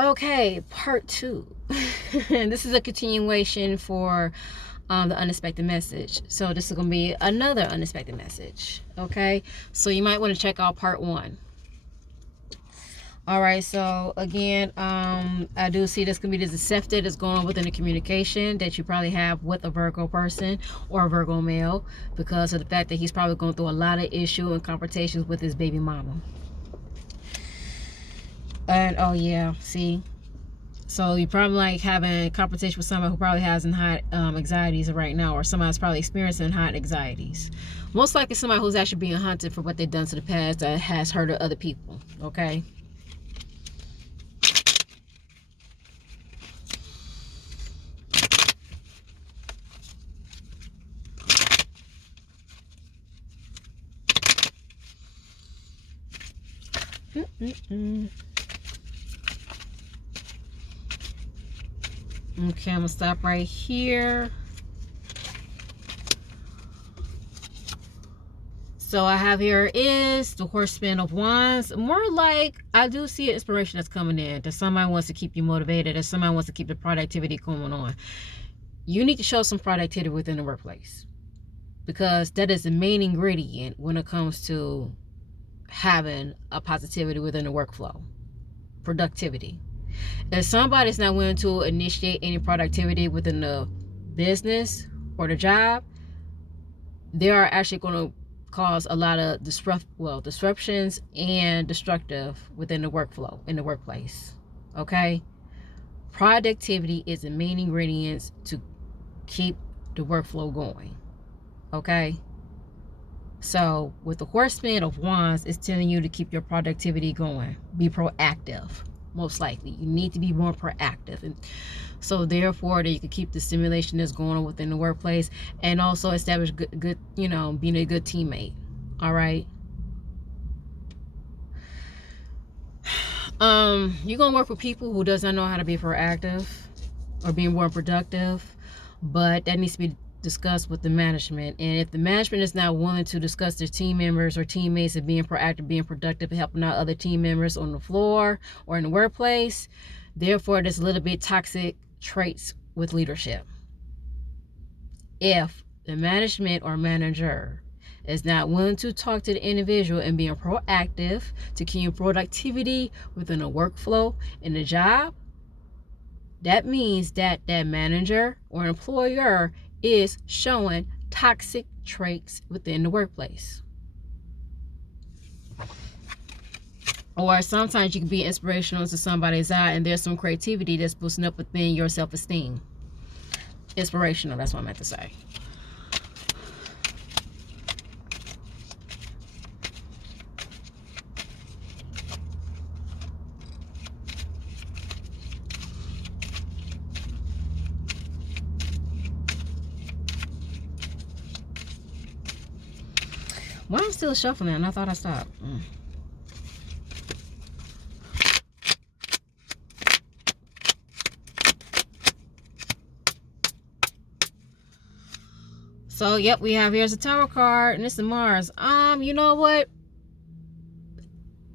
Okay, part two. This is a continuation for the unexpected message. So this is going to be another unexpected message. Okay, so you might want to check out part one. All right, so again, I do see this could be the deceptive that's going on within the communication that you probably have with a Virgo person or a Virgo male, because of the fact that he's probably going through a lot of issue and confrontations with his baby mama. And oh yeah, see, so you probably like having a conversation with someone who probably has high anxieties right now, or someone who's probably experiencing high anxieties. Most likely somebody who's actually being hunted for what they've done to the past that has hurt other people. Okay. Okay, I'm gonna stop right here. So I have here is the Horseman of Wands. More like, I do see an inspiration that's coming in, that somebody wants to keep you motivated, that somebody wants to keep the productivity going on. You need to show some productivity within the workplace, because that is the main ingredient when it comes to having a positivity within the workflow. Productivity. If somebody's not willing to initiate any productivity within the business or the job, they are actually going to cause a lot of disruptions and destructive within the workflow in the workplace. Okay, productivity is the main ingredient to keep the workflow going. Okay, so with the Horseman of Wands, it's telling you to keep your productivity going. Be proactive. Most likely you need to be more proactive, and so therefore that you can keep the stimulation that's going on within the workplace, and also establish good being a good teammate. All right. You're gonna work with people who does not know how to be proactive or be more productive, but that needs to be discussed with the management. And if the management is not willing to discuss their team members or teammates and being proactive, being productive, and helping out other team members on the floor or in the workplace, therefore there's a little bit toxic traits with leadership. If the management or manager is not willing to talk to the individual and being proactive to keep productivity within a workflow in the job, that means that that manager or employer is showing toxic traits within the workplace. Or sometimes you can be inspirational to somebody's eye, and there's some creativity that's boosting up within your self-esteem. Inspirational, that's what I meant to say. Why I'm still shuffling and I thought I stopped. So, yep, we have here's a Tower card, and it's a Mars. You know what?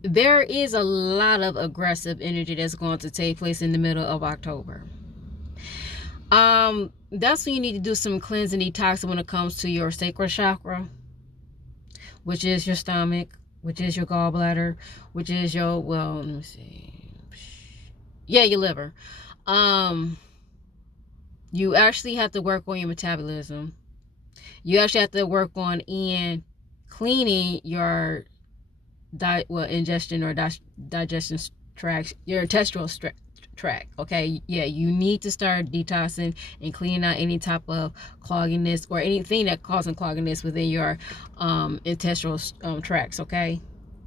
There is a lot of aggressive energy that's going to take place in the middle of October. That's when you need to do some cleansing, detoxing when it comes to your sacral chakra, which is your stomach, which is your gallbladder, which is your, well, let me see. Yeah, your liver. You actually have to work on your metabolism. You actually have to work on cleaning your ingestion or digestion tract, your intestinal tract. Okay, yeah, you need to start detoxing and cleaning out any type of clogginess or anything that causing clogginess within your intestinal tracts. Okay,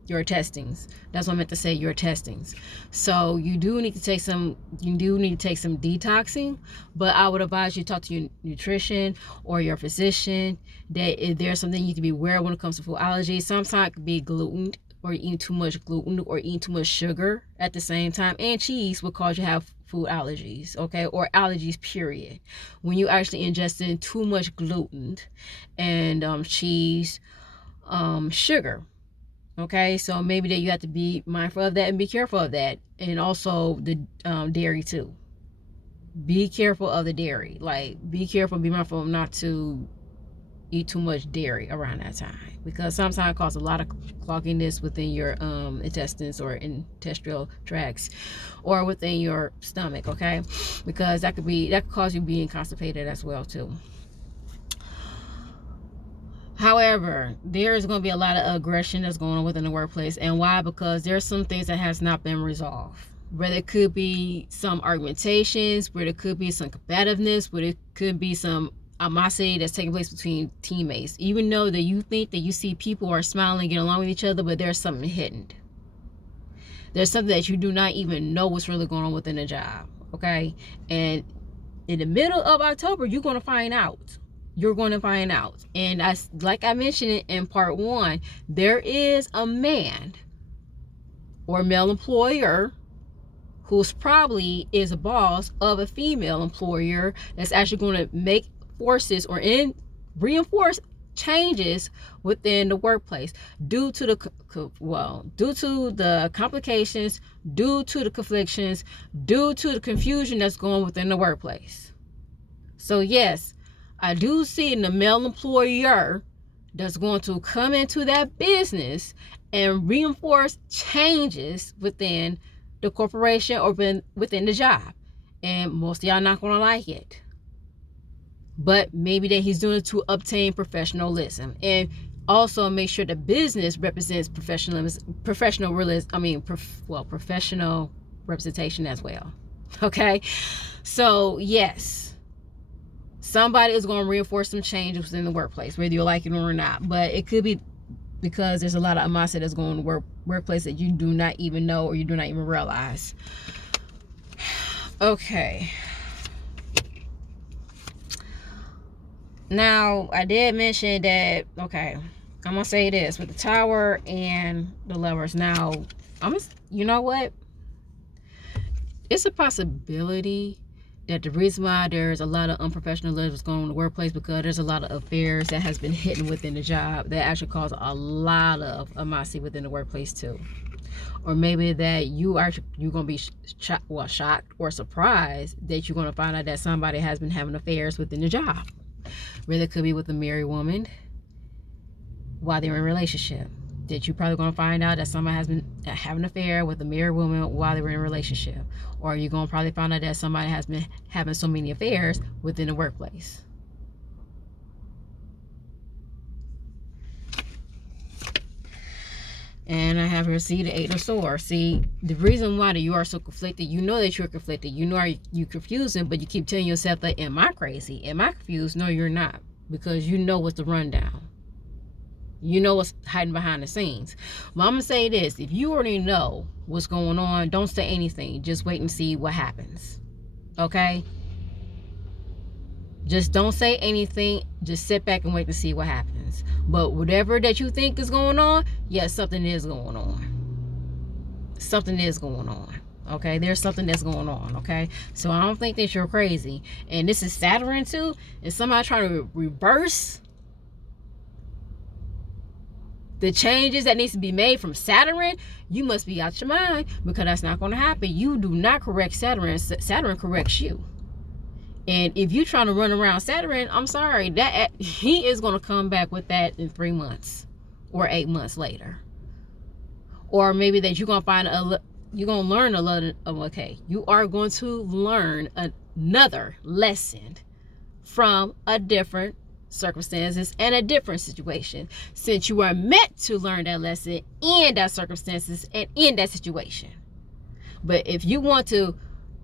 your testings. That's what I meant to say, your testings. So you do need to take some detoxing, but I would advise you to talk to your nutrition or your physician that if there's something you need to be aware of when it comes to food allergies. Sometimes it could be gluten, or eating too much gluten, or eating too much sugar at the same time, and cheese will cause you to have food allergies, okay, or allergies period. When you actually ingesting too much gluten and cheese, sugar, Okay, so maybe that you have to be mindful of that and be careful of that. And also the dairy too. Be careful of the dairy. Like, be careful, be mindful not to eat too much dairy around that time, because sometimes it causes a lot of clogginess within your intestines or intestinal tracts or within your stomach. Okay, because that could cause you being constipated as well too. However, there is going to be a lot of aggression that's going on within the workplace. And why? Because there's some things that has not been resolved. Where there could be some argumentations, where there could be some combativeness, where there could be some animosity that's taking place between teammates. Even though that you think that you see people are smiling, getting along with each other, but there's something hidden. There's something that you do not even know what's really going on within the job. Okay? And in the middle of October, you're going to find out. You're going to find out. And like I mentioned in part 1, there is a man or male employer who's probably is a boss of a female employer that's actually going to make forces or reinforce changes within the workplace due to the complications, due to the conflictions, due to the confusion that's going within the workplace. So yes, I do see the male employer that's going to come into that business and reinforce changes within the corporation or within the job. And most of y'all not going to like it. But maybe that he's doing it to obtain professionalism. And also make sure the business represents professional representation as well. Okay? So, yes. Somebody is going to reinforce some changes within the workplace, whether you like it or not. But it could be because there's a lot of animosity that's going on in the workplace that you do not even know or you do not even realize. Okay. Now, I did mention that, okay, I'm going to say this. With the Tower and the Lovers, now, you know what? It's a possibility that the reason why there's a lot of unprofessionalism going on in the workplace because there's a lot of affairs that has been hidden within the job that actually cause a lot of animosity within the workplace too. Or maybe that you're gonna be shocked or surprised that you're gonna find out that somebody has been having affairs within the job. Whether it could be with a married woman while they're in a relationship. That you're probably going to find out that somebody has been having an affair with a married woman while they were in a relationship. Or you're going to probably find out that somebody has been having so many affairs within the workplace. And I have here, see, the 8 of Swords. See, the reason why that you are so conflicted, you know that you're conflicted. You know you're confusing, but you keep telling yourself that, am I crazy? Am I confused? No, you're not. Because you know what's the rundown. You know what's hiding behind the scenes. Well, I'm going to say this. If you already know what's going on, don't say anything. Just wait and see what happens. Okay? Just don't say anything. Just sit back and wait to see what happens. But whatever that you think is going on, yes, something is going on. Something is going on. Okay? There's something that's going on. Okay? So I don't think that you're crazy. And this is Saturn too. And somebody trying to reverse the changes that needs to be made from Saturn, you must be out your mind, because that's not going to happen. You do not correct Saturn. Saturn corrects you. And if you're trying to run around Saturn, I'm sorry, that he is going to come back with that in 3 months or 8 months later. Or maybe that you're going to learn a lot of, okay, you are going to learn another lesson from a different circumstances and a different situation, since you are meant to learn that lesson in that circumstances and in that situation. But if you want to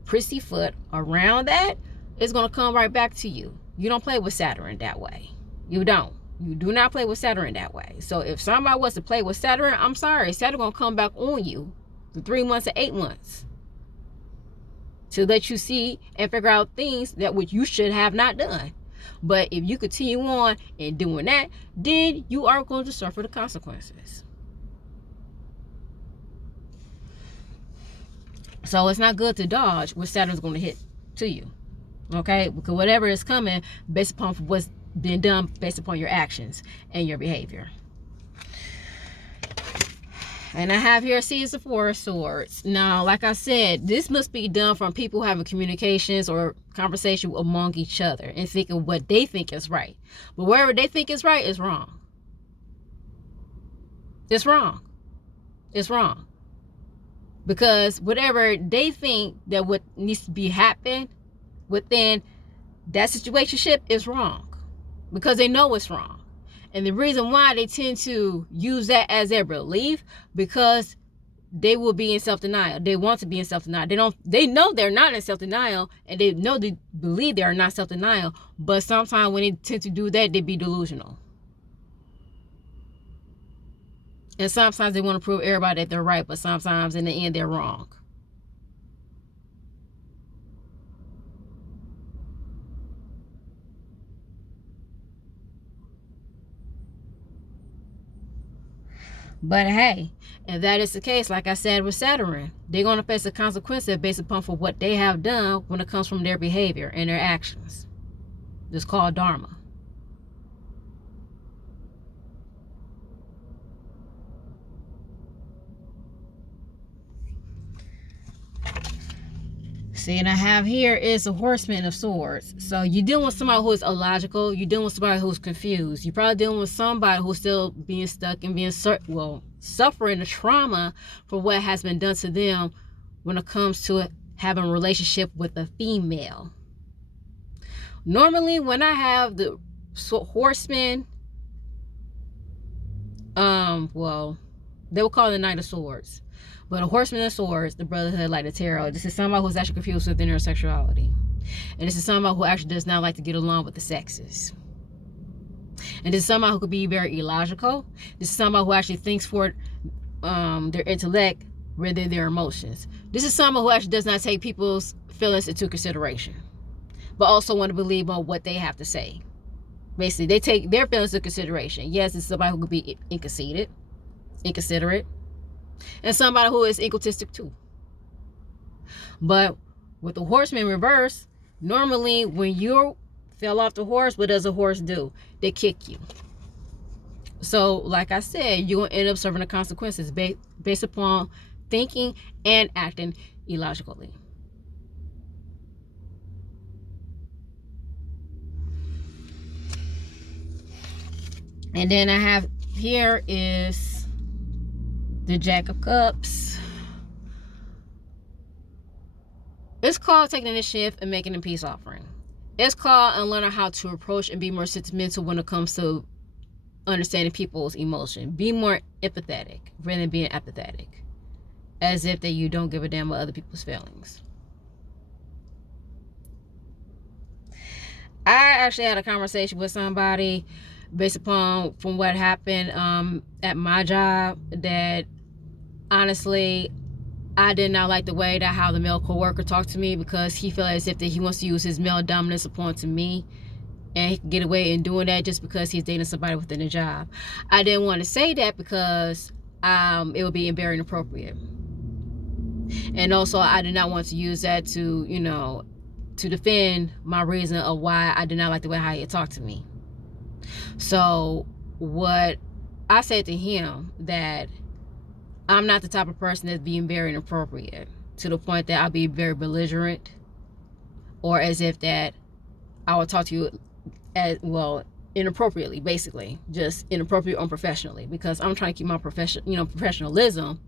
pussyfoot around that, it's going to come right back to you. You don't play with Saturn that way. You don't. You do not play with Saturn that way. So if somebody was to play with Saturn, I'm sorry, Saturn going to come back on you for 3 months or 8 months to let you see and figure out things that which you should have not done. But if you continue on in doing that, then you are going to suffer the consequences. So it's not good to dodge what Saturn's going to hit to you. Okay? Because whatever is coming based upon what's been done based upon your actions and your behavior. And I have here sees the Four of Swords. Now, like I said, this must be done from people having communications or conversation among each other and thinking what they think is right. But wherever they think is right is wrong. It's wrong. It's wrong. Because whatever they think that what needs to be happen within that situationship is wrong. Because they know it's wrong. And the reason why they tend to use that as their belief, because they will be in self-denial. They want to be in self-denial. They know they're not in self-denial, and they believe they are not self-denial, but sometimes when they tend to do that, they be delusional. And sometimes they want to prove everybody that they're right, but sometimes in the end they're wrong. But hey, if that is the case, like I said with Saturn, they're going to face the consequences based upon for what they have done when it comes from their behavior and their actions. It's called Dharma. See, and I have here is a Horseman of Swords. So you're dealing with somebody who is illogical. You're dealing with somebody who's confused. You're probably dealing with somebody who's still being stuck and being suffering the trauma for what has been done to them when it comes to having a relationship with a female. Normally, when I have the Horseman, they will call it the Knight of Swords. But a Horseman of Swords, the Brotherhood, like the Tarot, this is somebody who's actually confused with their sexuality. And this is somebody who actually does not like to get along with the sexes. And this is somebody who could be very illogical. This is somebody who actually thinks for their intellect rather than their emotions. This is somebody who actually does not take people's feelings into consideration, but also want to believe on what they have to say. Basically, they take their feelings into consideration. Yes, it's somebody who could be inconsiderate, and somebody who is egotistic too. But with the Horseman reverse, normally when you fell off the horse, what does a horse do? They kick you. So like I said, you're going to end up serving the consequences based upon thinking and acting illogically. And then I have here is the Jack of Cups. It's called taking initiative and making a peace offering. It's called unlearning how to approach and be more sentimental when it comes to understanding people's emotion. Be more empathetic rather than being apathetic, as if that you don't give a damn about other people's feelings. I actually had a conversation with somebody based upon from what happened at my job, that honestly I did not like the way that how the male coworker talked to me, because he felt as if that he wants to use his male dominance upon to me, and he can get away in doing that just because he's dating somebody within the job. I didn't want to say that because it would be very inappropriate, and also I did not want to use that to to defend my reason of why I did not like the way how he talked to me. So what I said to him, that I'm not the type of person that's being very inappropriate to the point that I'll be very belligerent, or as if that I would talk to you as inappropriately, basically just inappropriate, unprofessionally, because I'm trying to keep my professionalism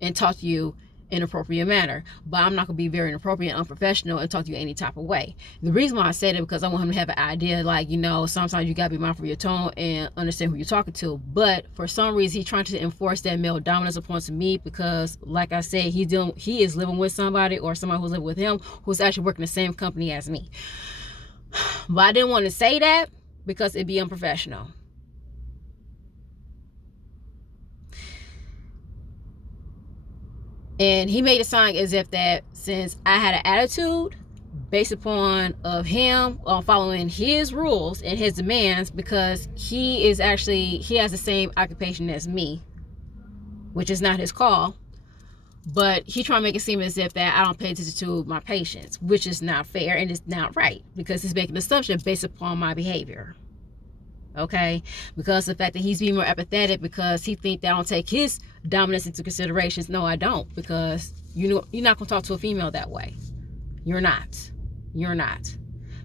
and talk to you in an appropriate manner. But I'm not going to be very inappropriate and unprofessional and talk to you any type of way. The reason why I said it, because I want him to have an idea, like, sometimes you got to be mindful of your tone and understand who you're talking to. But for some reason, he's trying to enforce that male dominance upon to me, because like I said, he is living with somebody, or somebody who's living with him, who's actually working the same company as me. But I didn't want to say that because it'd be unprofessional. And he made it sound as if that since I had an attitude based upon of him following his rules and his demands, because he has the same occupation as me, which is not his call, but he trying to make it seem as if that I don't pay attention to my patients, which is not fair and it's not right, because he's making an assumption based upon my behavior. Okay, because the fact that he's being more empathetic because he think that I don't take his dominance into considerations. No, I don't, because you know you're not gonna talk to a female that way. You're not. You're not,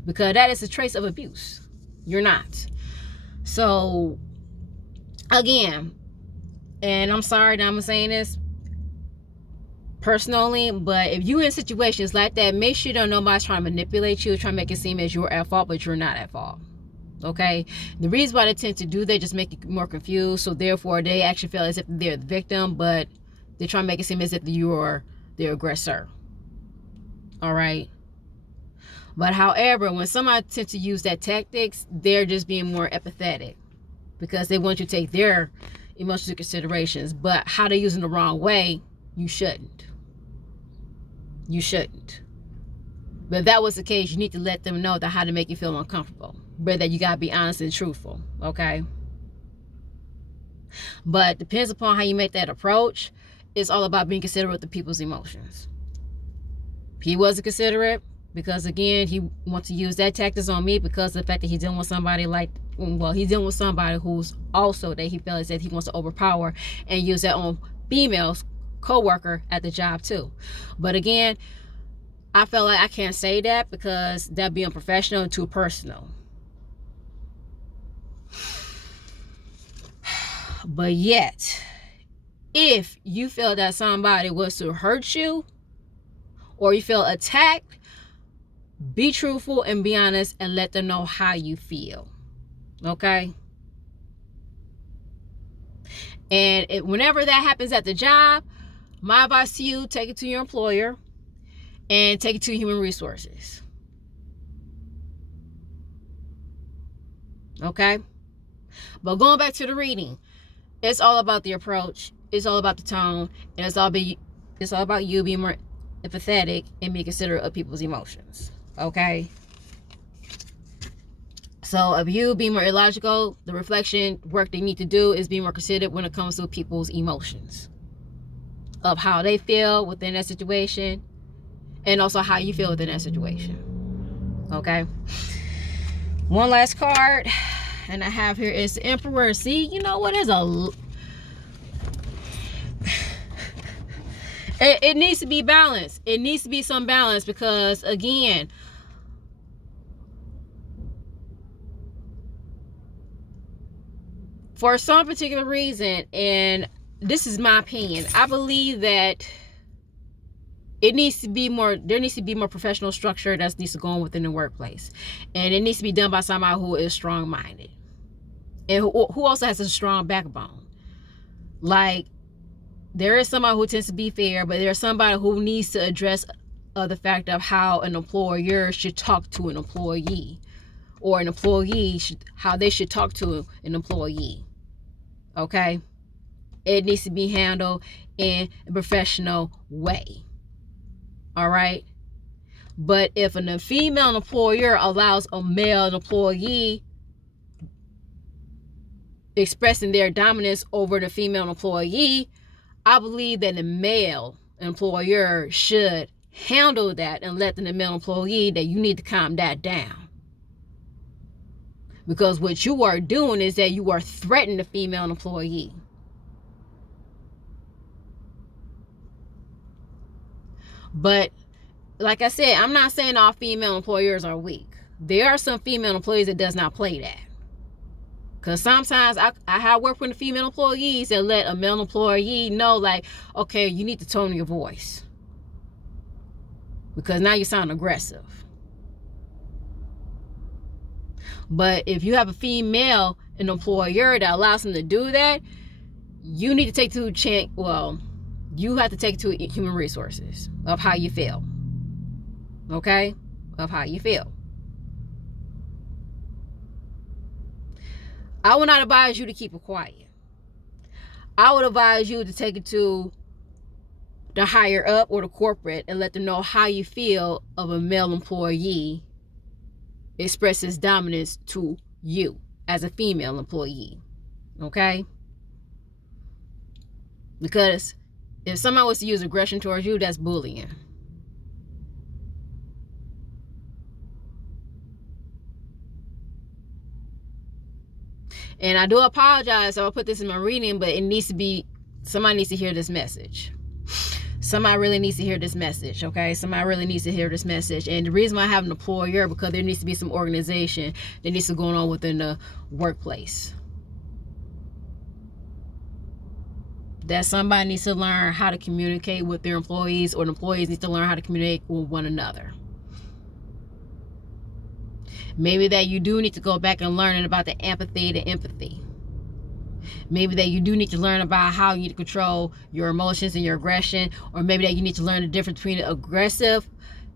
because that is a trace of abuse. You're not. So again, and I'm sorry that I'm saying this personally, but if you in situations like that, make sure that nobody's trying to manipulate you, trying to make it seem as you're at fault, but you're not at fault. Okay, the reason why they tend to do that, just make you more confused, so therefore they actually feel as if they're the victim, but they try to make it seem as if you're the aggressor. All right, but however, when somebody tends to use that tactics, they're just being more empathetic because they want you to take their emotional considerations. But how they use it the wrong way, you shouldn't. You shouldn't. But if that was the case, you need to let them know that how to make you feel uncomfortable. But that you gotta be honest and truthful, okay? But depends upon how you make that approach. It's all about being considerate of the people's emotions. He wasn't considerate because again, he wants to use that tactics on me because of the fact that he's dealing with somebody like, well, he's dealing with somebody who's also that he feels that he wants to overpower and use that on females co-worker at the job too. But again, I feel like I can't say that because that'd be unprofessional and too personal. But yet, if you feel that somebody was to hurt you or you feel attacked, be truthful and be honest and let them know how you feel. Okay? And whenever that happens at the job, my advice to you, take it to your employer and take it to human resources. Okay? But going back to the reading, it's all about the approach. It's all about the tone. And it's all about you being more empathetic and being considerate of people's emotions. Okay? So if you be more illogical, the reflection work they need to do is be more considerate when it comes to people's emotions. Of how they feel within that situation. And also how you feel within that situation. Okay? One last card. And I have here is the Emperor. See, you know what is it needs to be balanced. It needs to be some balance because again, for some particular reason, and this is my opinion, I believe that there needs to be more professional structure that needs to go on within the workplace. And it needs to be done by somebody who is strong-minded. And who also has a strong backbone. Like, there is somebody who tends to be fair, but there's somebody who needs to address the fact of how an employer should talk to an employee. Or an employee, how they should talk to an employee. Okay? It needs to be handled in a professional way. All right? But if a female employer allows a male employee expressing their dominance over the female employee, I believe that the male employer should handle that and let the male employee that you need to calm that down. Because what you are doing is that you are threatening the female employee. But like I said, I'm not saying all female employers are weak. There are some female employees that does not play that. Because sometimes I have worked with the female employees that let a male employee know, like, okay, you need to tone your voice. Because now you sound aggressive. But if you have a female, an employer that allows them to do that, you need to take to you have to take to human resources of how you feel. Okay? Of how you feel. I would not advise you to keep it quiet. I would advise you to take it to the higher up or the corporate and let them know how you feel of a male employee expresses dominance to you as a female employee. Okay? Because if somebody was to use aggression towards you, that's bullying. And I do apologize if I put this in my reading, but it needs to be, somebody needs to hear this message. Somebody really needs to hear this message, okay? Somebody really needs to hear this message. And the reason why I have an employer, because there needs to be some organization that needs to go on within the workplace. That somebody needs to learn how to communicate with their employees, or the employees need to learn how to communicate with one another. Maybe that you do need to go back and learn about the empathy, the empathy. Maybe that you do need to learn about how you need to control your emotions and your aggression, or maybe that you need to learn the difference between aggressive,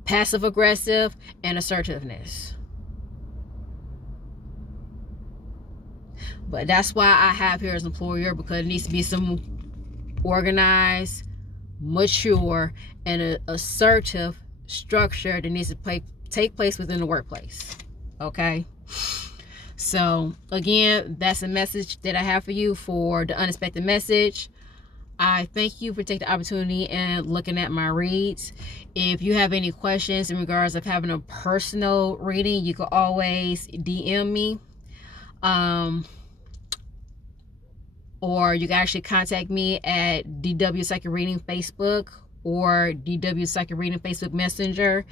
passive aggressive, and assertiveness. But that's why I have here as an employer, because it needs to be some organized, mature, and an assertive structure that needs to take place within the workplace. Okay? So again, that's a message that I have for you for the unexpected message. I thank you for taking the opportunity and looking at my reads. If you have any questions in regards of having a personal reading, you can always DM me. Or you can actually contact me at DW Psychic Reading Facebook or DW Psychic Reading Facebook Messenger.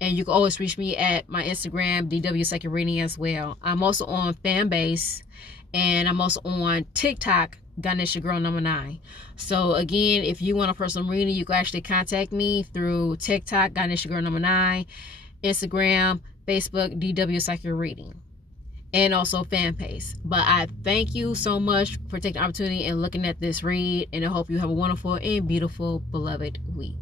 And you can always reach me at my Instagram, DW Psychic Reading as well. I'm also on Fanbase, and I'm also on TikTok, Ganesha Girl number 9. So again, if you want a personal reading, you can actually contact me through TikTok, Ganesha Girl number 9, Instagram, Facebook, DW Psychic Reading, and also Fanbase. But I thank you so much for taking the opportunity and looking at this read, and I hope you have a wonderful and beautiful beloved week.